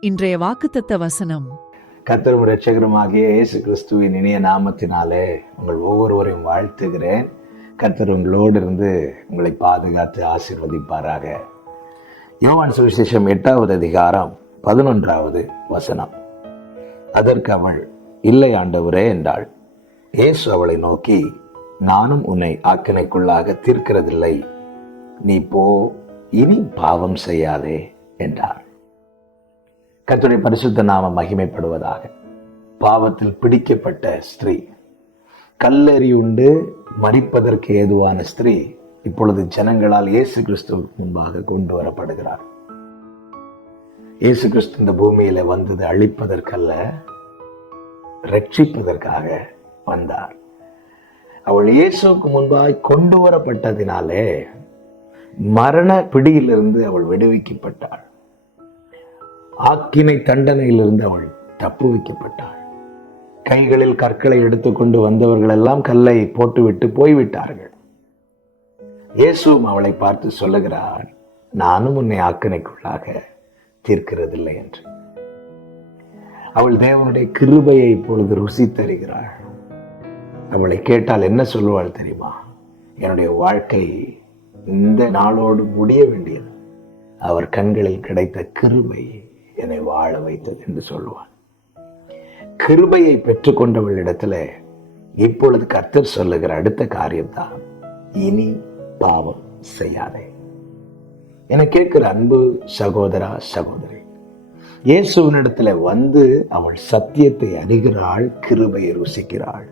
இன்றைய வாக்குத்தத்த வசனம். கர்த்தரும் இரட்சகருமாகிய இயேசு கிறிஸ்துவின் இனிய நாமத்தினாலே உங்கள் ஒவ்வொருவரையும் வாழ்த்துகிறேன். கர்த்தர் உங்களோடு இருந்து உங்களை பாதுகாத்து ஆசீர்வதிப்பாராக. யோவான் சுவிசேஷம் எட்டாவது அதிகாரம் பதினொன்றாவது வசனம். அதற்கு அவள் இல்லை ஆண்டவரே என்றாள். இயேசு அவளை நோக்கி நானும் உன்னை ஆக்கினைக்குள்ளாக தீர்க்கிறதில்லை. நீ போ இனி பாவம் செய்யாதே என்றார் கத்துடைய பரிசுத்த நாம மகிமைப்படுவதாக. பாவத்தில் பிடிக்கப்பட்ட ஸ்திரீ. கல்லறி உண்டு மறிப்பதற்கு ஏதுவான ஸ்திரீ இப்பொழுது ஜனங்களால் இயேசு கிறிஸ்துவுக்கு முன்பாக கொண்டு வரப்படுகிறார். இயேசு கிறிஸ்து இந்த பூமியில வந்தது அழிப்பதற்கல்ல ரட்சிப்பதற்காக வந்தார். அவள் இயேசுக்கு முன்பாய் கொண்டு வரப்பட்டதினாலே மரண பிடியிலிருந்து அவள் விடுவிக்கப்பட்டாள். ஆக்கினை தண்டனையிலிருந்து அவள் தப்பு வைக்கப்பட்டாள். கைகளில் கற்களை எடுத்துக்கொண்டு வந்தவர்கள் எல்லாம் கல்லை போட்டுவிட்டு போய்விட்டார்கள். இயேசுவும் அவளை பார்த்து சொல்லுகிறார் நானும் உன்னை ஆக்கினைக்குள்ளாக தீர்க்கிறதில்லை என்று. அவள் தேவனுடைய கிருபையை இப்பொழுது ருசி தருகிறாள். அவளை கேட்டால் என்ன சொல்லுவாள் தெரியுமா? என்னுடைய வாழ்க்கை இந்த நாளோடு முடிய வேண்டியது. அவர் கண்களில் கிடைத்த கிருபை என்னை வாழ வைத்தது என்று சொல்லுவாள். கிருபையை பெற்றுக்கொண்டவள் இடத்துல இப்பொழுது கர்த்தர் சொல்லுகிற அடுத்த காரியம்தான். இனி பாவம் செய்யாதே. என கேட்கிற அன்பு சகோதரா சகோதரி இயேசுவினிடத்துல வந்து அவள் சத்தியத்தை அறிகிறாள் கிருபையை ருசிக்கிறாள்.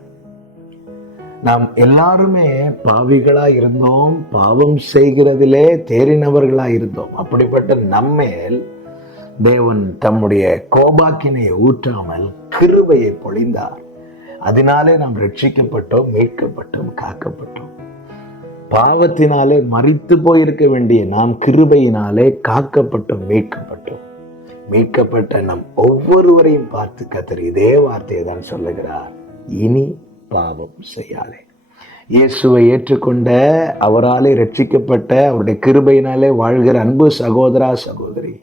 நாம் எல்லாருமே பாவிகளா இருந்தோம் பாவம் செய்கிறதிலே தேறினவர்களாக இருந்தோம். அப்படிப்பட்ட நம்மேல் தேவன் தம்முடைய கோபாக்கினை ஊற்றாமல் கிருபையை பொழிந்தார். அதனாலே நாம் ரட்சிக்கப்பட்டோம் மீட்கப்பட்டோம் காக்கப்பட்டோம். பாவத்தினாலே மறித்து போயிருக்க வேண்டிய நாம் கிருபையினாலே காக்கப்பட்டோம் மீட்கப்பட்டோம். மீட்கப்பட்ட நம் ஒவ்வொருவரையும் பார்த்து கத்தர் இதே வார்த்தையை தான் சொல்லுகிறார். இனி பாவம் செய்யாதே. இயேசுவை ஏற்றுக்கொண்ட அவராலே ரட்சிக்கப்பட்ட அவருடைய கிருபையினாலே வாழ்கிற அன்பு சகோதரா சகோதரி.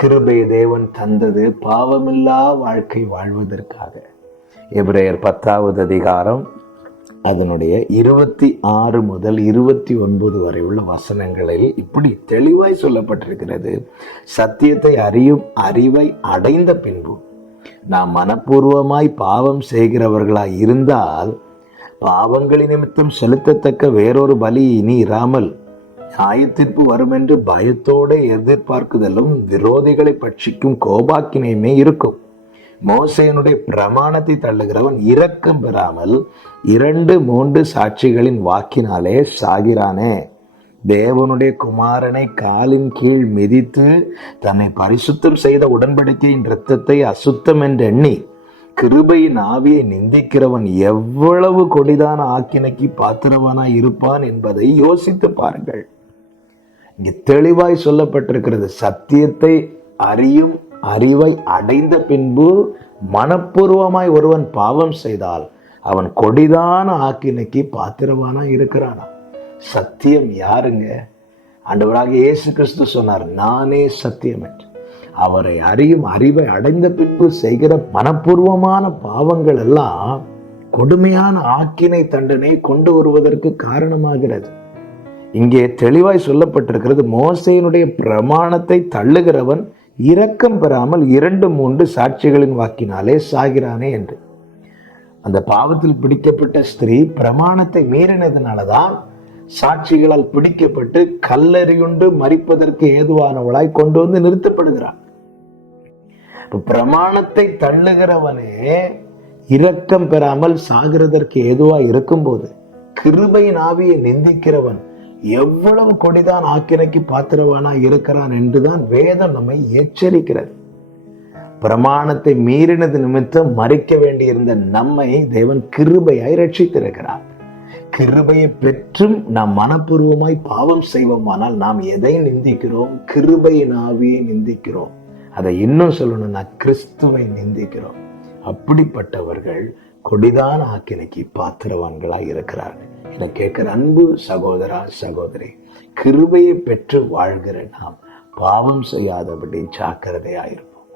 கிருபை தேவன் தந்தது பாவமில்லா வாழ்க்கை வாழ்வதற்காக. எபிரேயர் பத்தாவது அதிகாரம் அதனுடைய இருபத்தி ஆறு முதல் இருபத்தி ஒன்பது வரை உள்ள வசனங்களில் இப்படி தெளிவாய் சொல்லப்பட்டிருக்கிறது. சத்தியத்தை அறியும் அறிவை அடைந்த பின்பு நாம் மனப்பூர்வமாய் பாவம் செய்கிறவர்களாய் இருந்தால் பாவங்களின் நிமித்தம் செலுத்தத்தக்க வேறொரு பலி இனி இராமல் நியாயத்திற்பு வரும் என்று பயத்தோடு எதிர்பார்க்குதலும் விரோதிகளை பட்சிக்கும் கோபாக்கினையுமே இருக்கும். மோசையனுடைய பிரமாணத்தை தள்ளுகிறவன் இரக்கம் பெறாமல் இரண்டு மூன்று சாட்சிகளின் வாக்கினாலே சாகிறானே. தேவனுடைய குமாரனை காலின் கீழ் மிதித்து தன்னை பரிசுத்தம் செய்த உடன்படிக்கையின் இரத்தத்தை அசுத்தம் என்று எண்ணி கிருபையின் ஆவியை நிந்திக்கிறவன் எவ்வளவு கொடிதான ஆக்கினைக்கு பாத்திரவானாய் இருப்பான் என்பதை யோசித்து பாருங்கள். இங்கு தெளிவாய் சொல்லப்பட்டிருக்கிறது சத்தியத்தை அறியும் அறிவை அடைந்த பின்பு மனப்பூர்வமாய் ஒருவன் பாவம் செய்தால் அவன் கொடிதான ஆக்கினைக்கு பாத்திரவானா இருக்கிறானா சத்தியம் யாருங்க? ஆண்டவராக இயேசு கிறிஸ்து சொன்னார் நானே சத்தியம் என்று. அவரை அறியும் அறிவை அடைந்த பின்பு செய்கிற மனப்பூர்வமான பாவங்கள் எல்லாம் கொடுமையான ஆக்கினை தண்டனை கொண்டு வருவதற்கு காரணமாகிறது. இங்கே தெளிவாய் சொல்லப்பட்டிருக்கிறது மோசையினுடைய பிரமாணத்தை தள்ளுகிறவன் இரக்கம் பெறாமல் இரண்டு மூன்று சாட்சிகளின் வாக்கினாலே சாகிறானே என்று. அந்த பாவத்தில் பிடிக்கப்பட்ட ஸ்திரீ பிரமாணத்தை மீறினதுனாலதான் சாட்சிகளால் பிடிக்கப்பட்டு கல்லறியுண்டு மறிப்பதற்கு ஏதுவானவளாய் கொண்டு வந்து நிறுத்தப்படுகிறான் பிரமாணத்தை தள்ளுகிறவனே இரக்கம் பெறாமல் சாகிறதற்கு ஏதுவா இருக்கும்போது கிருபையின் ஆவியை நிந்திக்கிறவன் எவ்வளவு கொடிதான் ஆக்கினைக்கு பாத்திரவானா இருக்கிறான் என்றுதான் வேதம் நம்மை எச்சரிக்கிறது. பிரமாணத்தை மீறினது நிமித்தம் மறிக்க வேண்டியிருந்த நம்மை தேவன் கிருபையாய் ரட்சித்திருக்கிறார். கிருபையை பெற்றும் நாம் மனப்பூர்வமாய் பாவம் செய்வோம் ஆனால் நாம் எதை நிந்திக்கிறோம்? கிருபையின் ஆவியை நிந்திக்கிறோம். அதை இன்னும் சொல்லணும்னா கிறிஸ்துவை நிந்திக்கிறோம். அப்படிப்பட்டவர்கள் கொடிதான ஆக்கினைக்கு பாத்திரவான்களாக இருக்கிறார்கள். என கேட்கிற அன்பு சகோதரா சகோதரி கிருபையை பெற்று வாழ்கிற நாம் பாவம் செய்யாதபடி ஜாக்கிரதையாயிருப்போம்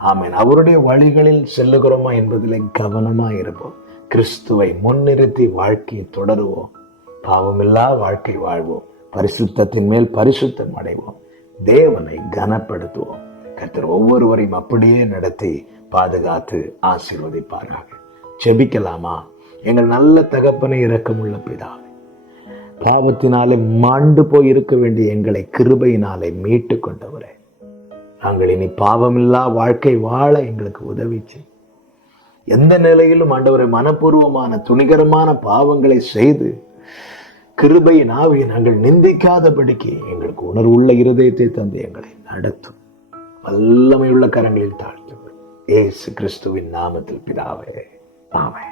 ஆமேன். அவருடைய வழிகளில் செல்லுகிறோமா என்பதில் கவனமா இருப்போம். கிறிஸ்துவை முன்னிறுத்தி வாழ்க்கையை தொடருவோம். பாவமில்லா வாழ்க்கை வாழ்வோம். பரிசுத்தத்தின் மேல் பரிசுத்தம் அடைவோம். தேவனை கனப்படுத்துவோம். கர்த்தர் ஒவ்வொருவரையும் அப்படியே நடத்தி பாதுகாத்து ஆசீர்வதிப்பார்கள் செபிக்கலாமா எங்கள் நல்ல தகப்பனை இரக்கமுள்ள பிதாவே பாவத்தினாலே மாண்டு போய் இருக்க வேண்டிய எங்களை கிருபையினாலே மீட்டு கொண்டவரே. நாங்கள் இனி பாவமில்லா வாழ்க்கை வாழ எங்களுக்கு உதவி எந்த நிலையிலும் ஆண்டவரை மனப்பூர்வமான துணிகரமான பாவங்களை செய்து கிருபையின் ஆவியை நாங்கள் நிந்திக்காதபடிக்கு எங்களுக்கு உணர்வுள்ள இருதயத்தை தந்து எங்களை நடத்தும். வல்லமையுள்ள கரங்களில் தாழ்த்தும் ஏசு கிறிஸ்துவின் நாமத்தில் பிதாவே ஆமே